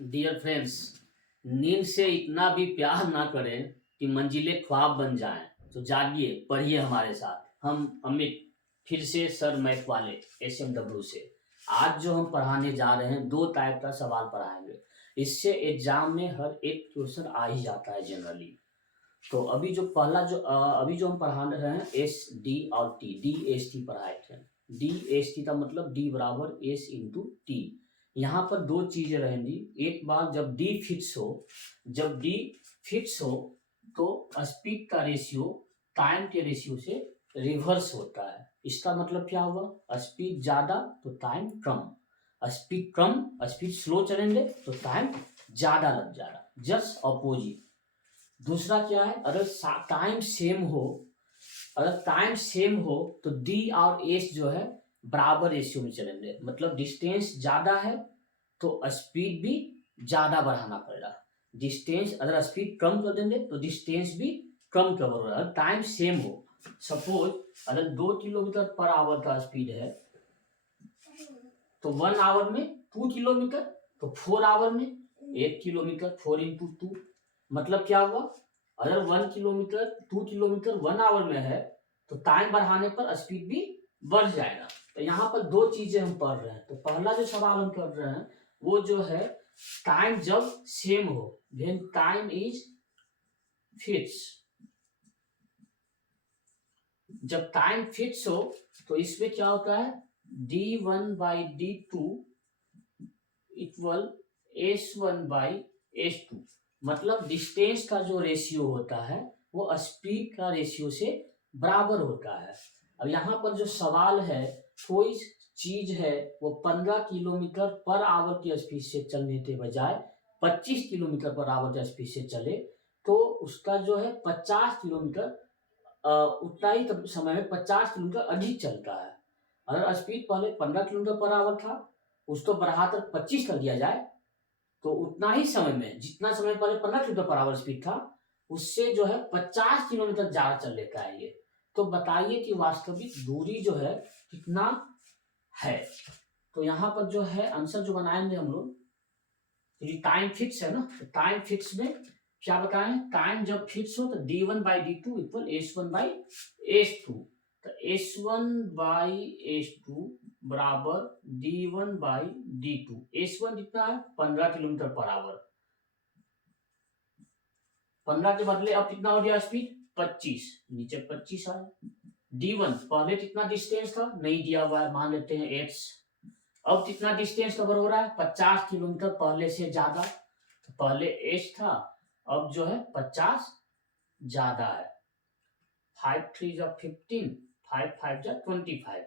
Dear friends, नींद से इतना भी प्यार ना करें कि मंजिलें ख्वाब बन जाएं। तो जागिए, पढ़िए हमारे साथ। हम अमित फिर से सर मैथ वाले SMW से। आज जो हम पढ़ाने जा रहे हैं, दो टाइप का सवाल पढ़ाएंगे। इससे एग्जाम में हर एक क्वेश्चन आ ही जाता है जनरली। तो अभी जो हम पढ़ा रहे हैं SD और T, DST पढ़ाए थे। DST का मतलब D बराबर S इंटू टी। यहाँ पर दो चीजें रहेंगी। एक बार जब D फिक्स हो तो स्पीड का रेशियो टाइम के रेशियो से रिवर्स होता है। इसका मतलब क्या हुआ? स्पीड ज्यादा तो टाइम कम, स्पीड स्लो चलेंगे तो टाइम ज्यादा लग जाएगा। Just opposite. दूसरा क्या है? अगर टाइम सेम हो तो D और S जो है बराबर रेशियो में चलेंगे। मतलब डिस्टेंस ज्यादा है तो स्पीड भी ज्यादा बढ़ाना पड़ेगा। डिस्टेंस अगर स्पीड कम कर देंगे तो डिस्टेंस भी कम कवर होगा। अगर टाइम सेम हो, सपोज अगर 2 किलोमीटर पर आवर का स्पीड है तो 1 आवर में 2 किलोमीटर, तो 4 आवर में 8 किलोमीटर। 4 इंटू 2 मतलब क्या हुआ? अगर 2 किलोमीटर 1 आवर में है तो टाइम बढ़ाने पर स्पीड भी बढ़ जाएगा। तो यहाँ पर दो चीजें हम पढ़ रहे हैं। तो पहला जो सवाल हम कर रहे हैं वो जो है टाइम जब सेम हो, व्हेन टाइम इज फिक्स। जब टाइम फिक्स हो तो इसमें क्या होता है? D1/D2 equal S1/S2। मतलब डिस्टेंस का जो रेशियो होता है वो स्पीड का रेशियो से बराबर होता है। अब यहाँ पर जो सवाल है, कोई चीज है वो 15 किलोमीटर पर आवर की स्पीड से चलने के बजाय 25 किलोमीटर पर आवर की स्पीड से चले तो उसका जो है 50 किलोमीटर उतना ही समय में 50 किलोमीटर अधिक चलता है। अगर स्पीड पहले 15 किलोमीटर पर आवर था, उसको बढ़ाकर 25 कर दिया जाए तो उतना ही समय में, जितना समय पहले 15 किलोमीटर पर आवर स्पीड था, उससे जो है 50 किलोमीटर ज्यादा चल लेता है ये। तो बताइए कि वास्तविक दूरी जो है कितना है। तो यहाँ पर जो है आंसर जो बनाएंगे हम लोग, टाइम फिक्स है ना, तो टाइम फिक्स में क्या बताएं? टाइम जब फिक्स हो तो D1/D2 इक्वल S1/S2। तो S1/S2 बराबर D1/D2। S1 कितना है? 15 किलोमीटर पर आवर। 15 के बदले अब कितना हो गया स्पीड? 25। नीचे 25 आया। D1 पहले कितना डिस्टेंस था नहीं दिया हुआ है, मान लेते हैं X। अब कितना डिस्टेंस कवर हो रहा है? 50 किलोमीटर पहले से ज्यादा। तो पहले H था, अब जो है 50 ज्यादा है। 5 3 जा 15, 5 5 जा 25,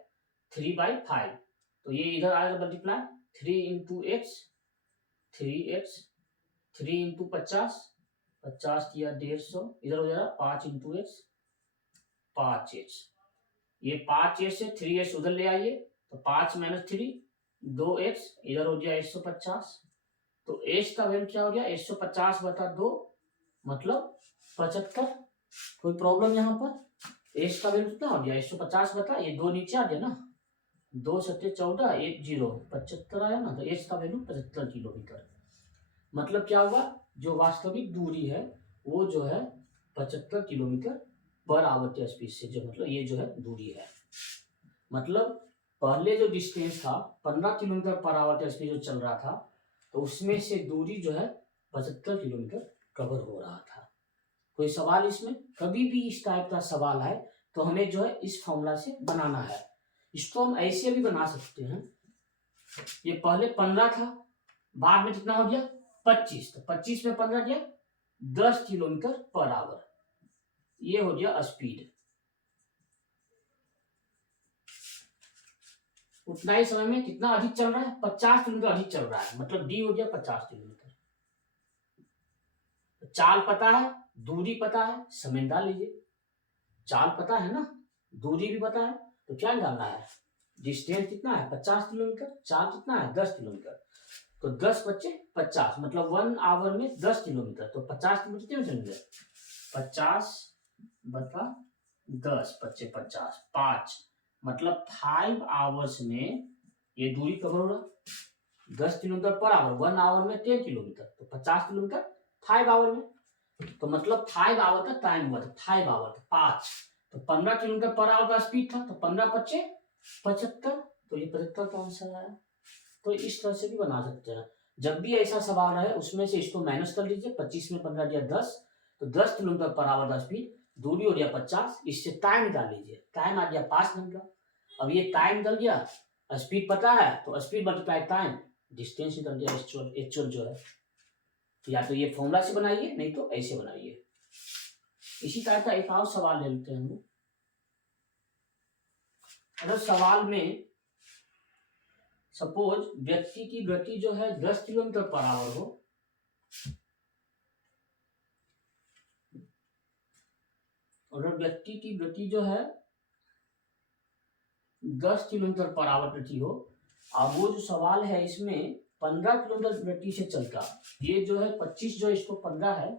3/5। तो ये इधर आएगा multiply, 3 into x 3x, 3 into 50, 50 किया 150, इधर हो जाएगा 5 इंटू एक्स 5x। ये 5x से 3x उधर ले आइए तो 5 - 3 2x, इधर हो गया 150। तो h का वैल्यू क्या हो गया? 150/2 मतलब 75। कोई प्रॉब्लम यहाँ पर? h का वैल्यू कितना हो गया? 150 बता, ये 2 नीचे आ गया ना, 2 सत्ते 14, 1 0 75 आया ना। तो h का वैल्यू 75 किलोमीटर। मतलब क्या हुआ? जो वास्तविक दूरी है वो जो है 75 किलोमीटर पर आवर की स्पीड से, जो मतलब ये जो है दूरी है। मतलब पहले जो डिस्टेंस था 15 किलोमीटर पर आवर की स्पीड जो चल रहा था, तो उसमें से दूरी जो है 75 किलोमीटर कवर हो रहा था। कोई सवाल इसमें? कभी भी इस टाइप का सवाल आए तो हमें जो है इस फॉर्मूला से बनाना है। इसको हम ऐसे भी बना सकते हैं, ये पहले 15 था, बाद में कितना हो गया? 25। तो 25 में 15 गया 10 किलोमीटर पर आवर। ये हो गया स्पीड। उतना ही समय में कितना अधिक चल रहा है? 50 किलोमीटर अधिक चल रहा है। मतलब डी हो गया 50 किलोमीटर। चाल पता है, दूरी पता है, समय डाल लीजिए। चाल पता है ना, दूरी भी पता है, तो क्या डालना है? डिस्टेंस कितना है? 50 किलोमीटर। चाल कितना है? 10 किलोमीटर। तो 10 बच्चे 50, मतलब 1 आवर में 10 किलोमीटर। तो 50 किलोमीटर कितने चलेंगे? 50/10 बच्चे 50, 5 मतलब 5 आवर्स में ये दूरी कवर हो रहा। 10 किलोमीटर पर आवर, 1 आवर में 10 किलोमीटर, तो 50 किलोमीटर 5 आवर में। तो मतलब 5 आवर का टाइम हुआ था, 5 आवर 5, तो 15 किलोमीटर पर आवर का स्पीड था, तो 15 पच्चे 75, तो ये 75 का आंसर आया। तो इस तरह से भी बना सकते हैं। जब भी ऐसा सवाल है उसमें से इसको माइनस कर लीजिए, 25 में 15 दिया 10, तो 10 किलोमीटर पर आवर का स्पीड, दूरी हो गया 50, इससे टाइम निकाल लीजिए, टाइम आ गया 5 मिनट का। अब ये टाइम निकल गया, स्पीड पता है तो स्पीड मल्टीप्लाई टाइम, डिस्टेंस निकल गया एक्चुअल जो है। या तो ये फॉर्मूला से बनाइए, नहीं तो ऐसे बनाइए। इसी टाइप का एक और सवाल ले लेते हैं हम लोग। अगर सवाल में सपोज व्यक्ति की गति जो है 10 किलोमीटर पर आवर हो, अगर व्यक्ति की गति जो है 10 किलोमीटर पर आवर प्रति हो, अब वो जो सवाल है इसमें 15 किलोमीटर प्रति से चलता, ये जो है 25 जो इसको 15 है,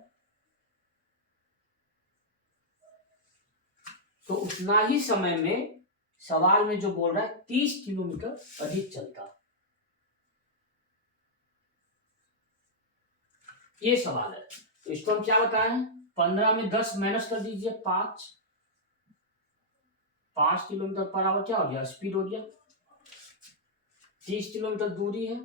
तो उतना ही समय में सवाल में जो बोल रहा है 30 किलोमीटर अधिक चलता। ये सवाल है, तो इसको हम क्या बताएं, 15 में 10 माइनस कर दीजिए, 5 किलोमीटर पर आवर क्या हो गया, स्पीड हो गया। 30 किलोमीटर दूरी है,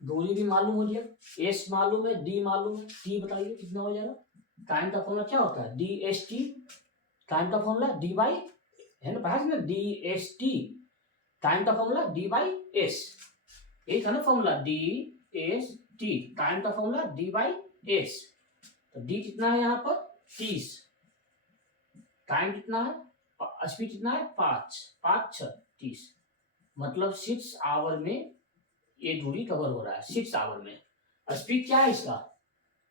दूरी भी मालूम हो गया, एस मालूम है, डी मालूम है, टी बताइए कितना हो जाएगा। टाइम का फॉर्मूला क्या होता है, डी एस टी, टाइम का फॉर्मूला डी बाई, है ना, पढ़ा ना, डी एस टी, टाइम का फॉर्मूला डी बाई एस, एक है ना formula, D S T, time का फॉर्मूला डी बाई एस। तो डी कितना है यहाँ पर 30, टाइम कितना है, स्पीड कितना है 5, 5 6 30, मतलब 6 आवर में ये दूरी कवर हो रहा है, 6 आवर में। स्पीड क्या है इसका,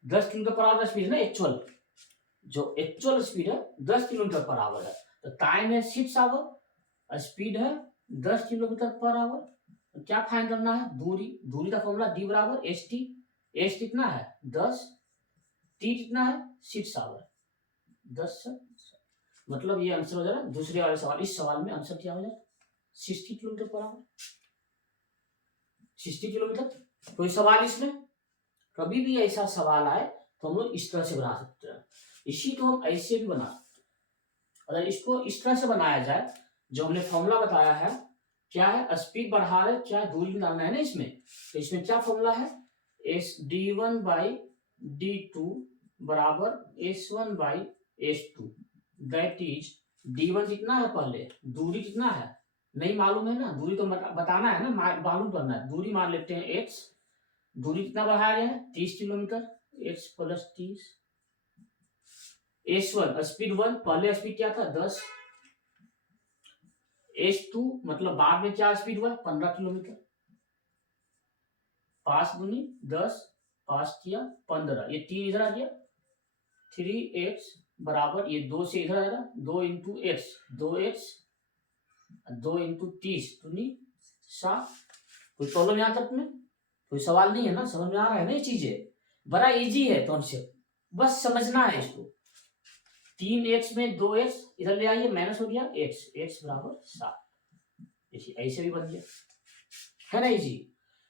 10 किलोमीटर पर आवर स्पीड है ना, एक्चुअल जो एक्चुअल स्पीड है 10 किलोमीटर पर आवर है, तो टाइम है 6 आवर, स्पीड है 10 किलोमीटर पर आवर। तो क्या फाइंड करना है, दूरी, दूरी का फॉर्मूला डी बराबर एस टी, एस कितना है 10, टी कितना है 6 आवर, 10 मतलब ये आंसर हो जाएगा दूसरे वाले सवाल। इस सवाल में आंसर क्या हो जाएगा 60 किलोमीटर पर आवर, 60 किलोमीटर। कोई सवाल इसमें कभी भी ऐसा सवाल आए तो हम लोग इस तरह से बना सकते हैं, इसी को हम ऐसे भी बना सकते हैं। अगर इसको इस तरह से बनाया जाए, जो हमने फॉर्मूला बताया है, क्या है, स्पीड बढ़ा रहे, क्या दूरी निकालना है ना इसमें, तो इसमें क्या फॉर्मूला है, S D one by D two बराबर S one by S two, that is D one कितना है, पहले दूरी कितना है नहीं मालूम है ना, दूरी तो बताना है ना, मालूम करना है, दूरी मान लेते हैं एक्स, दूरी कितना बढ़ाया गया है 30 kilometre, x plus 30, S one speed 1, पहले स्पीड क्या था 10, एस टू मतलब बाद में क्या स्पीड हुआ 15 किलोमीटर, 5 दूनी 10, 5 किया 15, ये 3 इधर आ गया, 3x बराबर ये 2 से इधर आएगा, 2 इंटू एक्स, 2x 2 इंटू 30 दूनी 7। कोई प्रॉब्लम यहाँ तक में, कोई सवाल नहीं है ना, समझ में आ रहा है ना, ये चीजें बड़ा इजी है कॉन्सेप्ट, बस समझना है इसको। 3x में 2x इधर ले आइए, माइनस हो गया x बराबर 7, ऐसे भी बन गया, है ना इजी।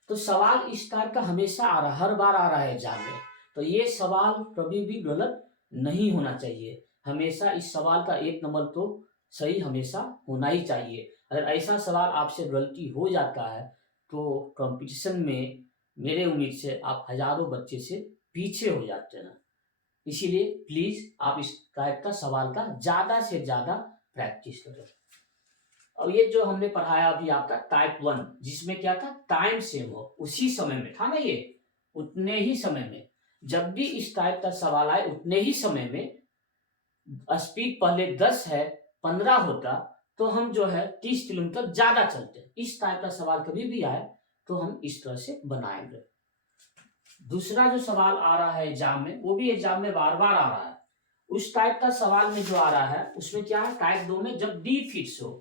तो सवाल इस टाइप का हमेशा आ रहा, हर बार आ रहा है एग्जाम में, तो ये सवाल कभी भी गलत नहीं होना चाहिए, हमेशा इस सवाल का 1 नंबर तो सही हमेशा होना ही चाहिए। अगर ऐसा सवाल आपसे गलती हो जाता है तो कंपटीशन में मेरे उम्मीद से आप हजारों बच्चे से पीछे हो जाते हैं। इसीलिए प्लीज आप इस टाइप का सवाल का ज्यादा से ज्यादा प्रैक्टिस करें। और ये जो हमने पढ़ाया अभी आपका टाइप 1, जिसमें क्या था टाइम सेम हो, उसी समय में था ना, ये उतने ही समय में, जब भी इस टाइप का सवाल आए उतने ही समय में, स्पीड पहले 10 है 15 होता तो हम जो है 30 किलोमीटर ज्यादा चलते। इस टाइप का सवाल कभी भी आए तो हम इस तरह से बनाएंगे। दूसरा जो सवाल आ रहा है एग्जाम में, वो भी एग्जाम में बार बार आ रहा है, उस टाइप का सवाल में जो आ रहा है उसमें क्या है, टाइप 2 में जब डी फिक्स हो,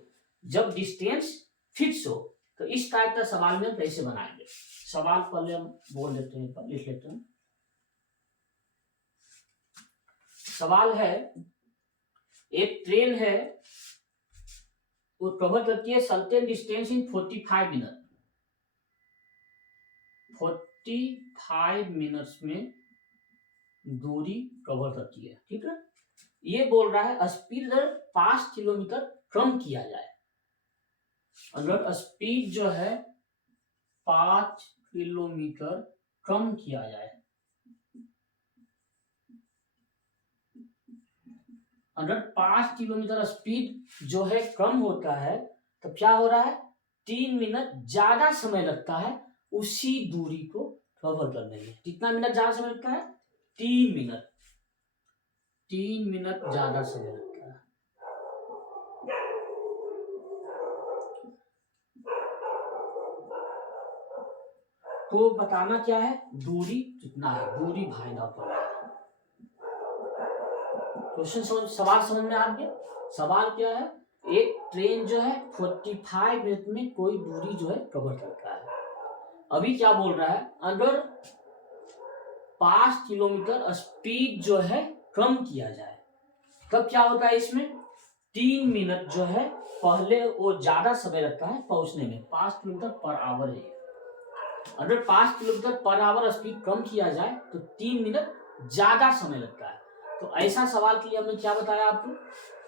जब डिस्टेंस फिक्स हो, तो इस टाइप का सवाल में हम कैसे बनाएंगे। सवाल पहले हम बोल लेते हैं, लिख लेते हैं। सवाल है, एक ट्रेन है वो कवर करती है certain distance in 45 minute. 45 minutes में दूरी कवर करती है, ठीक है। ये बोल रहा है स्पीड 5 किलोमीटर कम किया जाए। अगर स्पीड जो है 5 किलोमीटर कम किया जाए, अगर 5 किलोमीटर स्पीड जो है कम होता है तो क्या हो रहा है, 3 मिनट ज्यादा समय लगता है उसी दूरी को कवर करने में। कितना मिनट ज्यादा समय लगता है, 3 मिनट। 3 मिनट ज्यादा समय लगता है। तो बताना क्या है, दूरी कितना है, दूरी फाइंड आउट करना है। क्वेश्चन सवाल समझ में आ गया। सवाल क्या है, एक ट्रेन जो है 45 मिनट में कोई दूरी जो है कवर करता है। अभी क्या बोल रहा है, अगर 5 किलोमीटर स्पीड जो है कम किया जाए तब क्या होता है, इसमें 3 मिनट जो है पहले वो ज्यादा समय लगता है पहुंचने में। 5 किलोमीटर पर आवर है। अगर 5 किलोमीटर पर आवर स्पीड कम किया जाए तो 3 मिनट ज्यादा समय लगता है। तो ऐसा सवाल के लिए हमने क्या बताया आपको,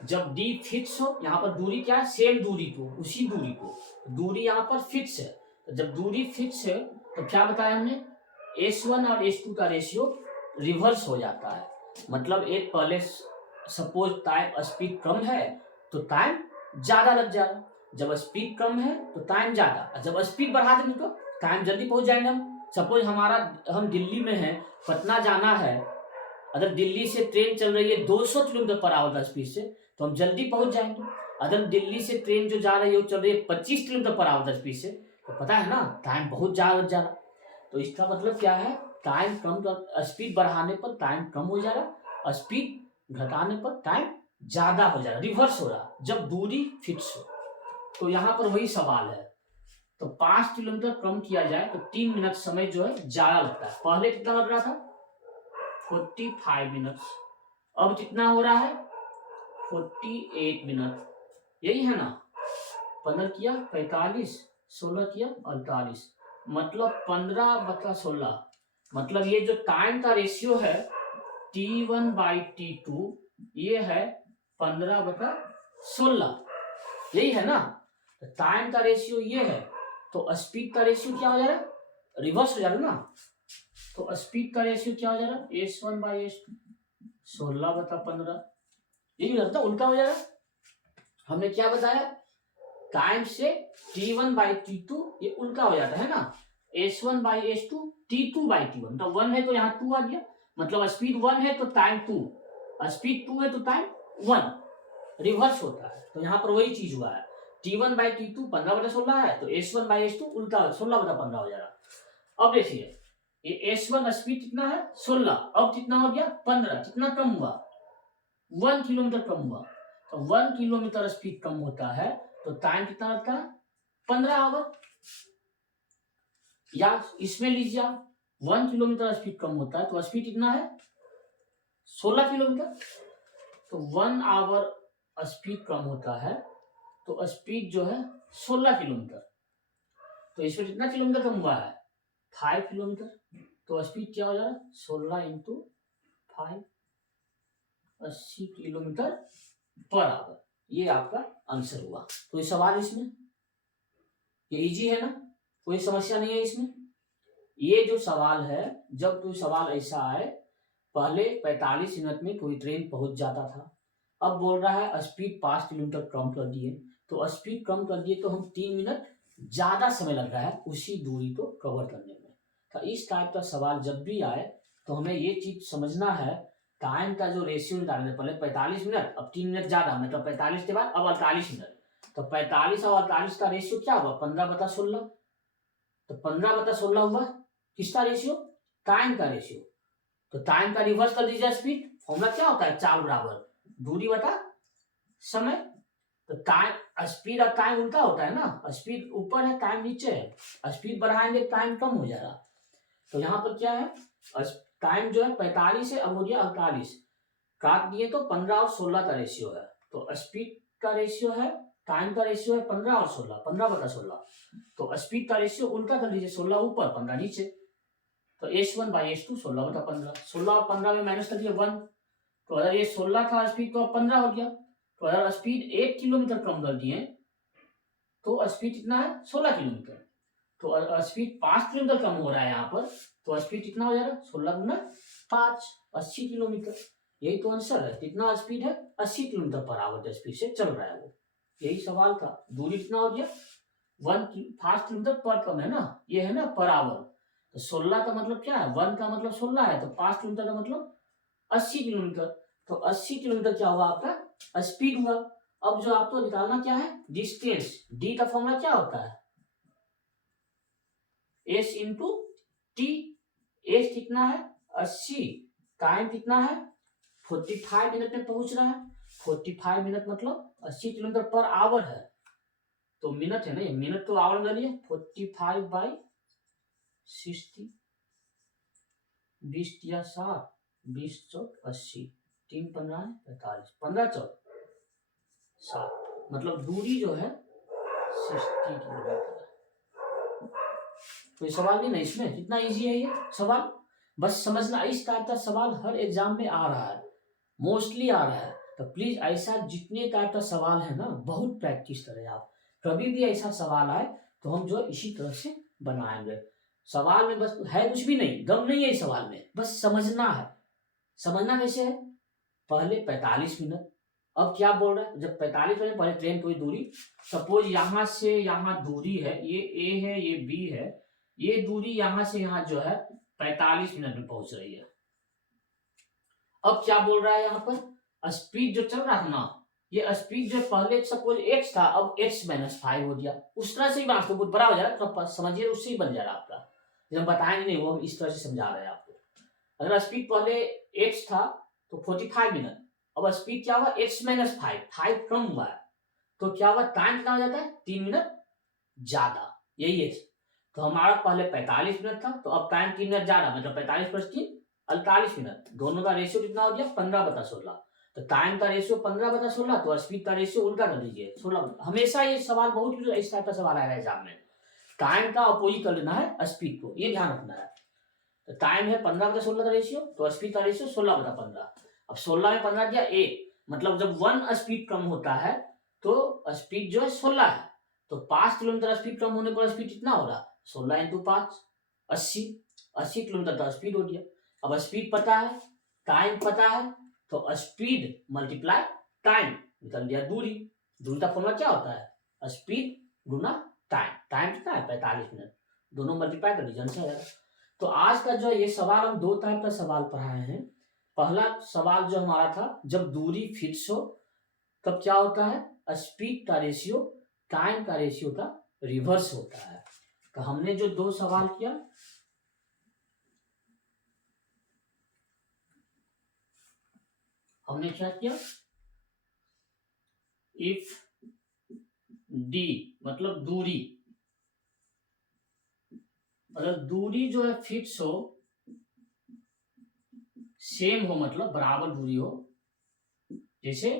जब डी फिक्स हो, यहाँ पर दूरी क्या है, सेम दूरी को, उसी दूरी को, दूरी यहाँ पर फिक्स है। तो जब दूरी फिक्स है तो क्या बताया हमने, S1 और S2 का रेशियो रिवर्स हो जाता है। मतलब एक पहले सपोज टाइम स्पीड कम है तो टाइम ज्यादा लग जाएगा, जब स्पीड कम है तो टाइम ज्यादा, जब स्पीड बढ़ा देंगे तो टाइम जल्दी पहुंच जाएंगे हम। सपोज हम दिल्ली में हैं, पटना जाना है, अगर दिल्ली से ट्रेन चल रही है 200 किलोमीटर पर आवर का स्पीड से तो हम जल्दी पहुंच जाएंगे। अगर दिल्ली से ट्रेन जो जा रही है वो चल रही है 25 किलोमीटर पर आवर का स्पीड से, तो पता है ना टाइम बहुत ज्यादा लग जाएगा। तो इसका मतलब क्या है, टाइम कम, स्पीड बढ़ाने पर टाइम कम हो जाएगा, स्पीड घटाने पर टाइम ज्यादा हो जाएगा, रिवर्स हो रहा जब दूरी फिक्स हो। तो यहाँ पर वही सवाल है। तो 5 किलोमीटर कम किया जाए तो 3 मिनट समय जो है ज्यादा लगता है। पहले कितना लग रहा था, 45 मिनट्स, अब कितना हो रहा है, 48 मिनट। यही है ना, 15 किया 45, 16 किया 48, मतलब 15/16। मतलब ये जो टाइम का रेशियो है T1/T2 ये है 15/16, यही है ना। टाइम का रेशियो ये है, तो स्पीड का रेशियो क्या हो जा रहा है, रिवर्स हो जा रहा है ना। तो स्पीड का रेशियो क्या हो जा रहा है, S1/S2, 16/15, यही लगता है उल्टा हो जा रहा है। हमने क्या बताया, टाइम से T1/T2 ये उल्टा हो जाता है ना, S1/S2 T2/T1, तो 1 है तो यहाँ 2 आ गया, मतलब स्पीड 1 है तो टाइम 2, स्पीड 2 है तो टाइम 1, रिवर्स होता है। तो यहाँ पर वही चीज हुआ है, T1/T2 15/16 है तो S1/S2 उल्टा 16/15 हो जाएगा। अब देखिए ये S1 स्पीड कितना है 16, अब कितना हो गया 15, कितना कम हुआ, 1 किलोमीटर कम हुआ। तो 1 किलोमीटर स्पीड कम होता है तो टाइम कितना लगता है, 15 आवर। या इसमें लीजिए आप 1 किलोमीटर स्पीड कम होता है तो स्पीड कितना है 16 किलोमीटर, तो 1 आवर स्पीड कम होता है तो स्पीड जो है 16 किलोमीटर। तो इसमें कितना किलोमीटर कम हुआ है 5 किलोमीटर, तो स्पीड क्या हो जाएगा 16 × 5, 80 किलोमीटर पर आवर। ये आपका आंसर हुआ। तो ये सवाल इसमें ये इजी है ना, कोई समस्या नहीं है इसमें। ये जो सवाल है, जब कोई सवाल ऐसा आए, पहले 45 मिनट में कोई ट्रेन पहुंच जाता था, अब बोल रहा है स्पीड 5 किलोमीटर कम कर दिए, तो स्पीड कम कर दिए तो हम 3 मिनट ज्यादा समय लग रहा है उसी दूरी को कवर करने में। तो इस टाइप का सवाल जब भी आए तो हमें ये चीज समझना है, टाइम का जो रेशियो निकालना, पहले 45 मिनट, अब 3 मिनट ज्यादा, मतलब 45 के बाद अब 48 मिनट, तो 45 और 48 का रेशियो क्या हुआ 15/16, तो 15/16 हुआ किसका रेशियो, टाइम का रेशियो। तो टाइम का रिवर्स कर दीजिए स्पीड, फॉर्मूला क्या होता है 4 बराबर दूरी बटा समय। तो टाइम, स्पीड और टाइम उल्टा होता है ना, स्पीड ऊपर है टाइम नीचे है, स्पीड बढ़ाएंगे टाइम कम हो जाएगा। तो यहाँ पर क्या है, टाइम जो है 45 है, अब हो गया 48, काट दिए तो 15 और 16 का रेशियो है, तो स्पीड का रेशियो है टाइम का रेशियो है 15 और 16, 15/16, तो स्पीड का रेशियो उल्टा कर लीजिए, 16 ऊपर 15 नीचे, तो S1/S2 16/15, 16 और 15 में माइनस कर दिया 1, तो अगर ये 16 था स्पीड तो अब 15 हो गया, तो अगर स्पीड 1 किलोमीटर कम कर दिए तो स्पीड कितना है 16 किलोमीटर, तो स्पीड 5 किलोमीटर कम हो रहा है यहाँ पर, तो स्पीड कितना हो जाएगा 16 गुना 5, 80 किलोमीटर। यही तो आंसर है, कितना स्पीड है 80 किलोमीटर पर आवर की स्पीड से चल रहा है वो, यही सवाल था। दूरी कितना हो गया 5 किलोमीटर पर कम है ना, ये है ना पर आवर, तो 16 का मतलब क्या है 1 का मतलब 16 है, तो 5 किलोमीटर का मतलब 80 किलोमीटर, तो 80 किलोमीटर क्या हुआ आपका स्पीड हुआ। अब जो आपको निकालना क्या है डिस्टेंस, डी का फॉर्मूला क्या होता है एस इंटू टी, एस कितना है 80, टाइम कितना है 45 मिनट में पहुंच रहा है, 45 मिनट मतलब 80 किलोमीटर पर आवर है, तो मिनट है ना, ये मिनट तो आवर में लिए 45/60, 20 या 60, 20 चौक 80, 3 15 45, 15 चौक 60, मतलब दूरी जो है 60 किलोमीटर है। कोई सवाल नहीं ना इसमें, कितना इजी है ये सवाल, बस समझना, इस टाइप का सवाल हर एग्जाम में आ रहा है, मोस्टली आ रहा है, तो प्लीज ऐसा जितने टाइप का सवाल है ना बहुत प्रैक्टिस करें आप, कभी भी ऐसा सवाल आए तो हम जो इसी तरह से बनाएंगे। सवाल में बस है कुछ भी नहीं, गम नहीं है इस सवाल में, बस समझना है। समझना कैसे है, पहले 45 मिनट, अब क्या बोल रहा है जब 45 मिनट पहले ट्रेन कोई दूरी, सपोज यहां से यहां दूरी है, ये ए है ये बी है, ये दूरी यहां से यहां जो है 45 मिनट में पहुंच रही है। अब क्या बोल रहा है यहाँ पर स्पीड जो चल रहा है ना, ये स्पीड जो पहले सपोज x था अब x-5 हो गया, उस तरह से ही बात बहुत बड़ा हो जा रहा है, तो समझिए उससे ही बन जा रहा है आपका, जब बताएंगे नहीं वो हम इस तरह से समझा रहे हैं आपको। अगर स्पीड पहले x था तो 45 मिनट, अब स्पीड क्या हुआ x-5, 5 कम हुआ है, तो क्या हुआ टाइम कितना हो जाता है 3 मिनट ज्यादा, यही है। तो हमारा पहले 45 मिनट था, तो अब टाइम 3 मिनट ज्यादा, मतलब 45 + 3 48 मिनट, दोनों का रेशियो कितना हो गया 15/16, तो टाइम का रेशियो 15/16, तो स्पीड का रेशियो उल्टा कर दीजिए 16। हमेशा ये सवाल बहुत इस टाइप का सवाल आएगा एग्जाम में, टाइम का अपोजिट कर लेना है स्पीड को, ये ध्यान रखना है। तो टाइम है 15/16 का रेशियो, तो स्पीड का रेशियो 16/15, अब 16 में 15 दिया ए, मतलब जब 1 स्पीड कम होता है तो स्पीड जो है 16 है, तो 5 किलोमीटर स्पीड कम होने पर स्पीड कितना हो रहा 16 × 5 80 किलोमीटर का स्पीड हो गया। अब स्पीड पता है टाइम पता है, तो स्पीड मल्टीप्लाई टाइम, निकल गया दूरी, दूरी का फॉर्मूला क्या होता है स्पीड गुना टाइम, टाइम कितना है 45 मिनट, दोनों मल्टीप्लाई कर दीजिए आंसर आएगा। तो आज का जो ये सवाल हम 2 टाइप का सवाल पढ़ाए हैं। पहला सवाल जो हमारा था जब दूरी फिक्स हो तब क्या होता है स्पीड का रेशियो टाइम का रेशियो का रिवर्स होता है। तो हमने जो 2 सवाल किया, हमने क्या किया इफ डी मतलब दूरी, अगर दूरी जो है फिक्स हो सेम हो मतलब बराबर दूरी हो, जैसे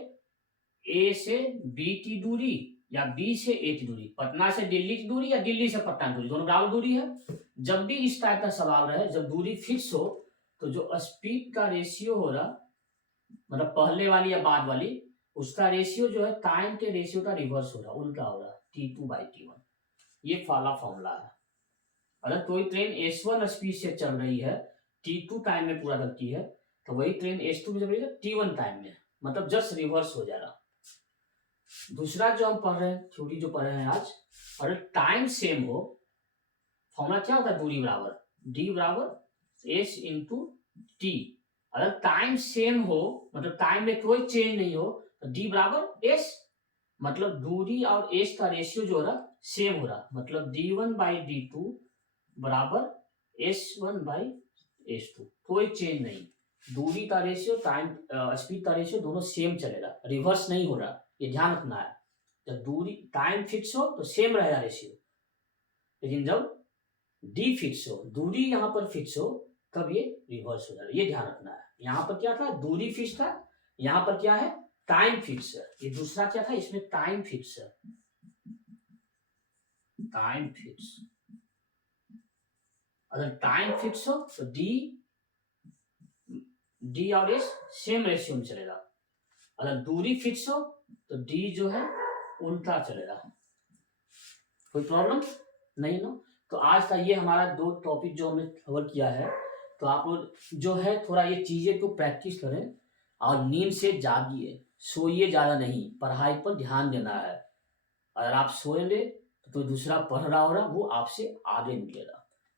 ए से बी की दूरी या बी से ए की दूरी, पटना से दिल्ली की दूरी या दिल्ली से पटना की दूरी, दोनों बराबर दूरी है। जब भी इस टाइप का सवाल रहे जब दूरी फिक्स हो तो जो स्पीड का रेशियो हो रहा मतलब पहले वाली या बाद वाली उसका रेशियो जो है टाइम के रेशियो का रिवर्स हो रहा, उल्टा हो रहा T2/T1, ये वाला फॉर्मूला है। अगर कोई ट्रेन S1 स्पीड से चल रही है T2 टाइम में पूरा करती है, तो वही ट्रेन S2 में चल रही है T1 टाइम में, मतलब जस्ट रिवर्स हो जा रहा। दूसरा जो हम पढ़ रहे हैं थ्योरी जो पढ़ रहे हैं आज, अगर टाइम सेम हो फॉर्मूला क्या होता है दूरी बराबर D बराबर S × T, अगर टाइम सेम हो मतलब टाइम में कोई चेंज नहीं हो तो D बराबर S, मतलब दूरी और S का रेशियो जो हो रहा सेम हो रहा, मतलब D1/D2 बराबर S1/S2, कोई चेंज नहीं, दूरी का रेशियो टाइम स्पीड का रेशियो दोनों सेम चलेगा, रिवर्स नहीं हो रहा, ये ध्यान रखना है। जब दूरी टाइम फिक्स हो तो सेम रहेगा रेशियो, लेकिन जब डी फिक्स हो दूरी यहाँ पर फिक्स हो तब ये रिवर्स हो जाएगा, ये ध्यान रखना है। यहाँ पर क्या था दूरी फिक्स था, यहाँ पर क्या है टाइम फिक्स है, ये दूसरा क्या था, इसमें टाइम फिक्स है, टाइम फिक्स। अगर टाइम फिक्स हो तो डी और एस सेम रेशियो में चलेगा। अगर दूरी फिक्स हो तो डी जो है उल्टा चलेगा। कोई प्रॉब्लम नहीं ना। तो आज का ये हमारा 2 टॉपिक जो हमने कवर किया है। तो आप लोग जो है थोड़ा ये चीजें को प्रैक्टिस करें और नींद से जागिए, सोइए ज्यादा नहीं, पढ़ाई पर ध्यान देना है। अगर आप सोएंगे तो दूसरा पढ़ रहा होगा वो आपसे आगे निकलेगा।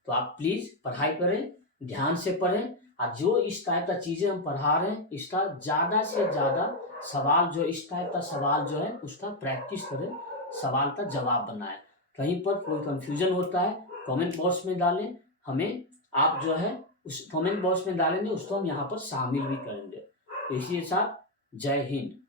तो आप प्लीज पढ़ाई करें, ध्यान से पढ़ें, और जो इस टाइप का चीजें हम पढ़ा रहे हैं इसका ज्यादा से ज्यादा सवाल, जो इस टाइप का सवाल जो है उसका प्रैक्टिस करें, सवाल का जवाब बनाएं। कहीं पर कोई कंफ्यूजन होता है कमेंट बॉक्स में डालें, हमें आप जो है उस कमेंट बॉक्स में डालेंगे, उसको हम यहाँ पर शामिल भी करेंगे। तो इसी के साथ जय हिंद।